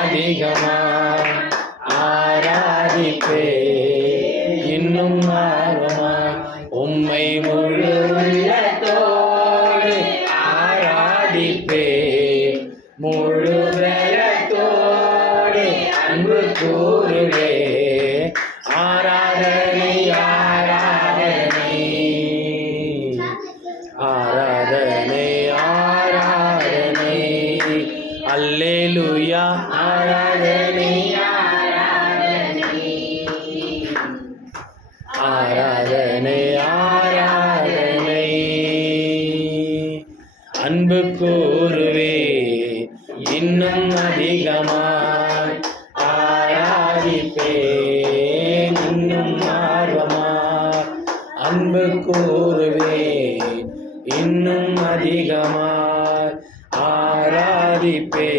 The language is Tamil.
அதிகமாய் ஆராதிப்பே இன்னும் ஆர்வமாய் உம்மை முழு உள்ளத்தோடு ஆராதிப்பே முழு பலத்தோடு அன்பு கூறுவே ஆராதனை ஆராதனை ஆராதனை ஆராதனை அல்லேலூயா ஆராதனை ஆராதனை ஆராதனை அன்பு கூறுவே இன்னும் அதிகமாய் ஆராதிப்பேன் இன்னும் ஆர்வமாய் அன்பு கூறுவே இன்னும் அதிகமாய் ஆராதிப்பேன்